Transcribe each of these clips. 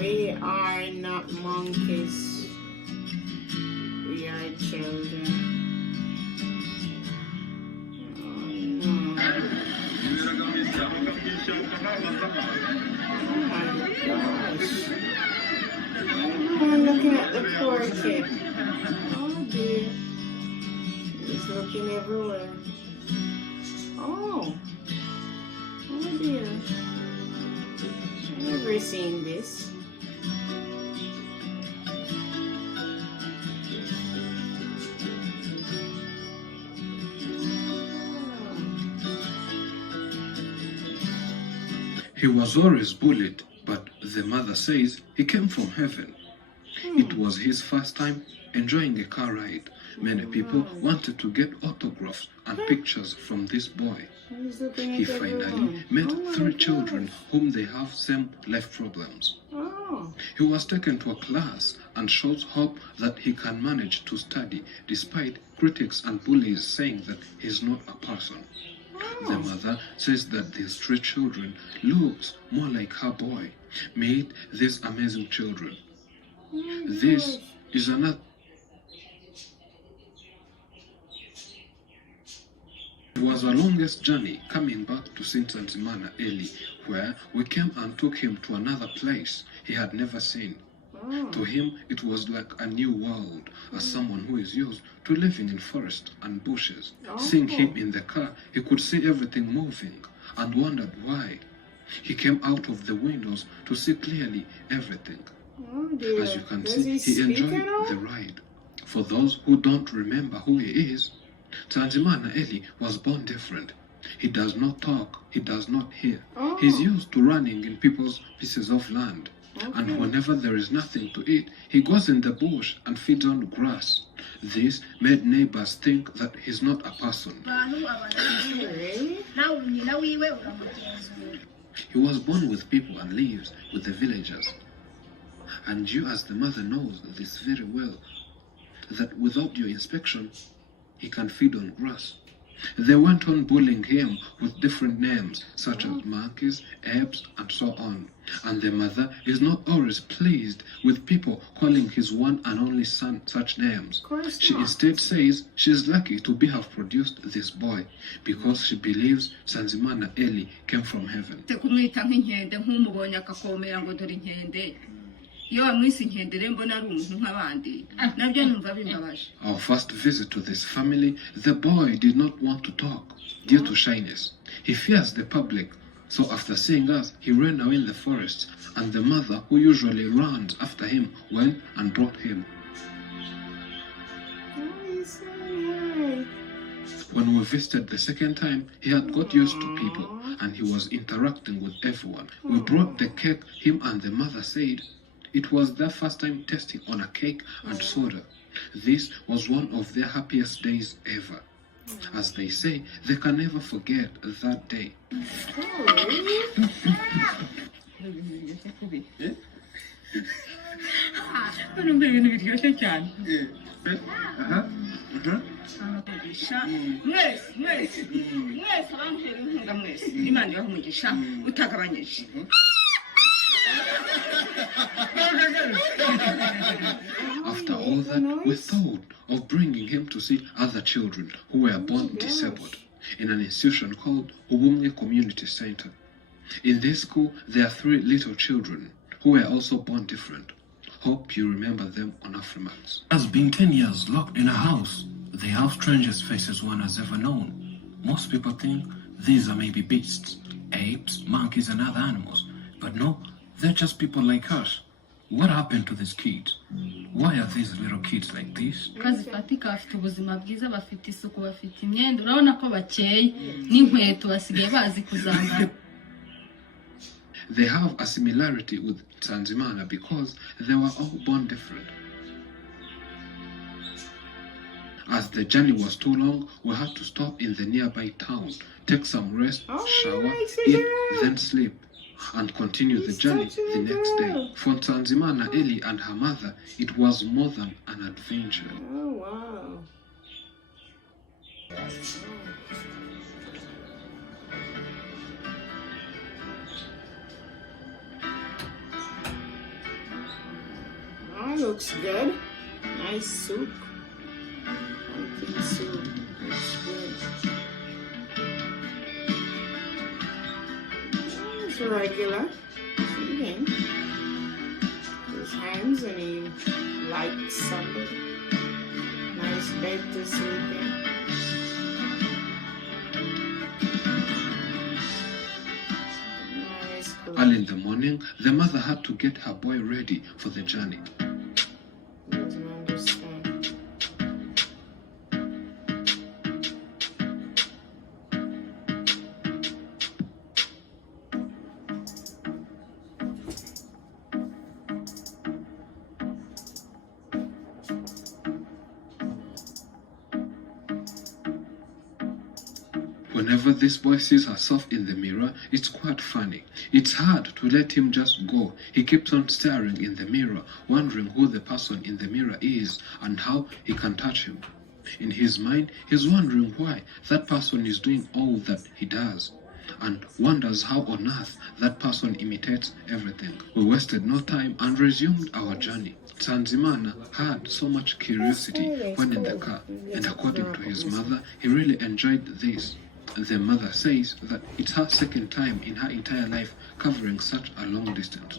We are not monkeys. We are children. Oh my gosh. I'm looking at the poor kid. Oh dear. He's looking everywhere. Oh. Oh dear. I've never seen this. He was always bullied, but the mother says he came from heaven. It was his first time enjoying a car ride. Many people wanted to get autographs and pictures from this boy. He finally met 3 children whom they have same life problems. He was taken to a class and shows hope that he can manage to study despite critics and bullies saying that he's not a person. The mother says that these 3 children looks more like her boy. Meet these amazing children. This is another. It was our longest journey coming back to St. Sanzimana early, where we came and took him to another place he had never seen. To him, it was like a new world, as someone who is used to living in forest and bushes. Seeing him in the car, he could see everything moving and wondered why. He came out of the windows to see clearly everything. As you can see, he enjoyed the ride. For those who don't remember who he is, Sanzimana Eli was born different. He does not talk, he does not hear. He's used to running in people's pieces of land. And whenever there is nothing to eat, he goes in the bush and feeds on grass. This made neighbors think that he's not a person. He was born with people and lives with the villagers. And you as the mother knows this very well, that without your inspection, he can feed on grass. They went on bullying him with different names, such as monkeys, apes, and so on. And the mother is not always pleased with people calling his one and only son such names. She instead says she's lucky to have produced this boy, because she believes Sanzimana Eli came from heaven. Our first visit to this family, the boy did not want to talk due to shyness. He fears the public, so after seeing us, he ran away in the forest, and the mother, who usually runs after him, went and brought him. When we visited the second time, he had got used to people, and he was interacting with everyone. We brought the cake. Him and the mother said it was their first time tasting on a cake and soda. This was one of their happiest days ever. As they say, they can never forget that day. After all that, we thought of bringing him to see other children who were born disabled in an institution called Ubumwe Community Center. In this school, there are 3 little children who were also born different. Hope you remember them on Afrimax. It has been 10 years locked in a house. They have strangest faces one has ever known. Most people think these are maybe beasts, apes, monkeys, and other animals. But no, they're just people like us. What happened to these kids? Why are these little kids like this? They have a similarity with Sanzimana because they were all born different. As the journey was too long, we had to stop in the nearby town, take some rest, shower, eat, then sleep, and continue the journey the next day. For Sanzimana Eli and her mother, it was more than an adventure. Oh, wow. looks good. Nice soup. Pumpkin soup. Looks good. It's regular. Feeding. His hands and he likes somebody. Nice bed to sleep in. Nice food. Early in the morning, the mother had to get her boy ready for the journey. Doesn't understand. Whenever this boy sees herself in the mirror, it's quite funny. It's hard to let him just go. He keeps on staring in the mirror, wondering who the person in the mirror is and how he can touch him. In his mind, he's wondering why that person is doing all that he does, and wonders how on earth that person imitates everything. We wasted no time and resumed our journey. Tanzimana had so much curiosity when in the car, and according to his mother, he really enjoyed this. The mother says that it's her second time in her entire life covering such a long distance.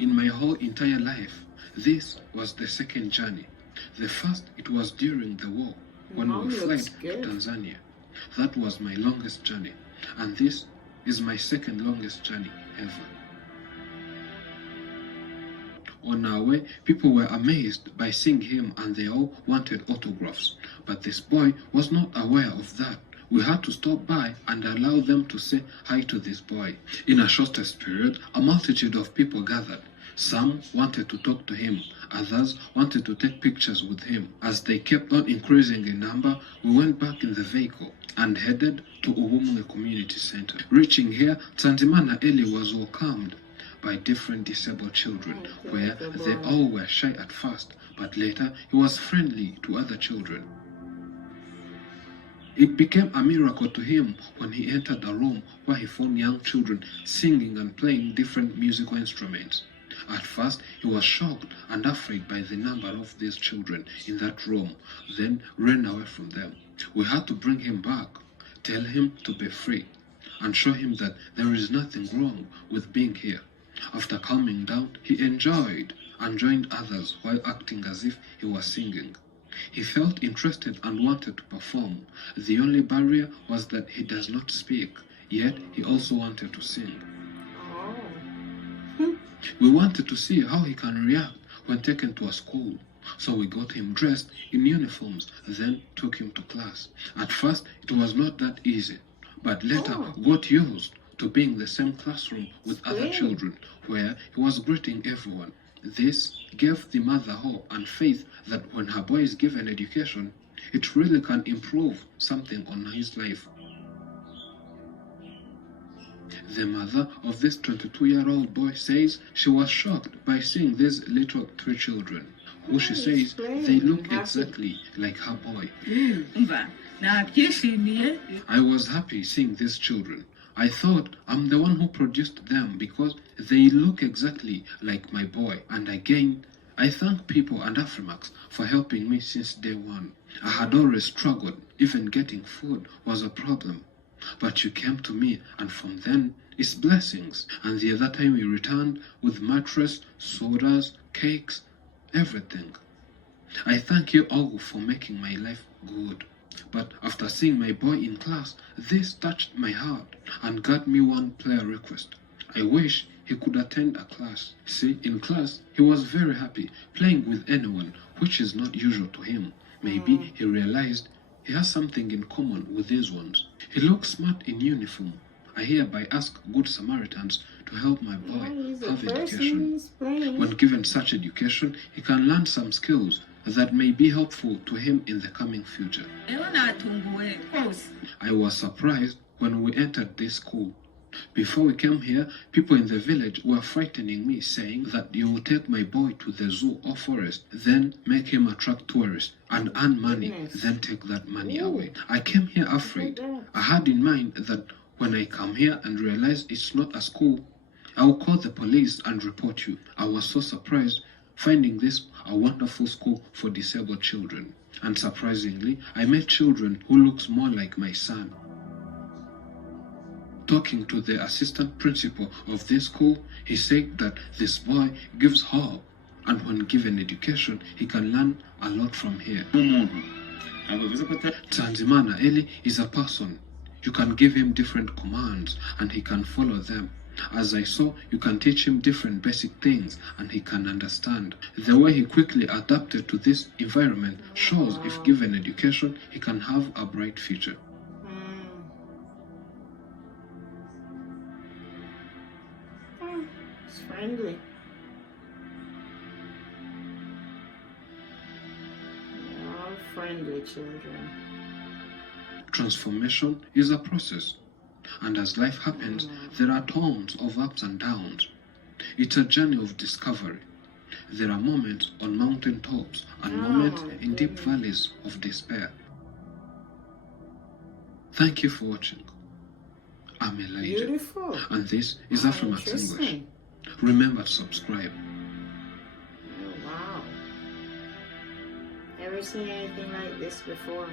In my whole entire life, this was the second journey. The first, it was during the war, when we fled to Tanzania. That was my longest journey, and this is my second longest journey ever. On our way, people were amazed by seeing him and they all wanted autographs. But this boy was not aware of that. We had to stop by and allow them to say hi to this boy. In a shortest period, a multitude of people gathered. Some wanted to talk to him, others wanted to take pictures with him. As they kept on increasing in number, we went back in the vehicle and headed to Uhumwe Community Center. Reaching here, Tanzimana Eli was welcomed by different disabled children, where they all were shy at first, but later he was friendly to other children. It became a miracle to him when he entered a room where he found young children singing and playing different musical instruments. At first, he was shocked and afraid by the number of these children in that room, then ran away from them. We had to bring him back, tell him to be free, and show him that there is nothing wrong with being here. After calming down, he enjoyed and joined others while acting as if he was singing. He felt interested and wanted to perform. The only barrier was that he does not speak, yet he also wanted to sing. We wanted to see how he can react when taken to a school, so we got him dressed in uniforms, then took him to class. At first, it was not that easy, but later got used to being in the same classroom with other children, where he was greeting everyone. This gave the mother hope and faith that when her boy is given education, it really can improve something on his life. The mother of this 22-year-old boy says she was shocked by seeing these little 3 children, who she says they look exactly like her boy. I was happy seeing these children. I thought I'm the one who produced them because they look exactly like my boy. And again, I thank people and Afrimax for helping me since day one. I had always struggled, even getting food was a problem. But you came to me, and from then, it's blessings. And the other time we returned with mattress, sodas, cakes, everything. I thank you all for making my life good. But after seeing my boy in class, this touched my heart and got me one prayer request. I wish he could attend a class. See, in class, he was very happy, playing with anyone, which is not usual to him. Maybe he realized he has something in common with these ones. He looks smart in uniform. I hereby ask good Samaritans to help my boy have education. When given such education, he can learn some skills that may be helpful to him in the coming future. I was surprised when we entered this school. Before we came here, people in the village were frightening me, saying that you will take my boy to the zoo or forest, then make him attract tourists and earn money, then take that money away. I came here afraid. I had in mind that when I come here and realize it's not a school, I'll call the police and report you. I was so surprised finding this a wonderful school for disabled children. And surprisingly, I met children who looks more like my son. Talking to the assistant principal of this school, he said that this boy gives hope, and when given education, he can learn a lot from here. Tanzimana Eli is a person. You can give him different commands and he can follow them. As I saw, you can teach him different basic things and he can understand. The way he quickly adapted to this environment shows if given education, he can have a bright future. It's friendly. They're all friendly children. Transformation is a process. And as life happens, there are tons of ups and downs. It's a journey of discovery. There are moments on mountain tops and moments in deep valleys of despair. Thank you for watching. I'm Elijah. Beautiful. And this is Afromax English. Interesting. Remember to subscribe. Oh, wow. Never seen anything like this before.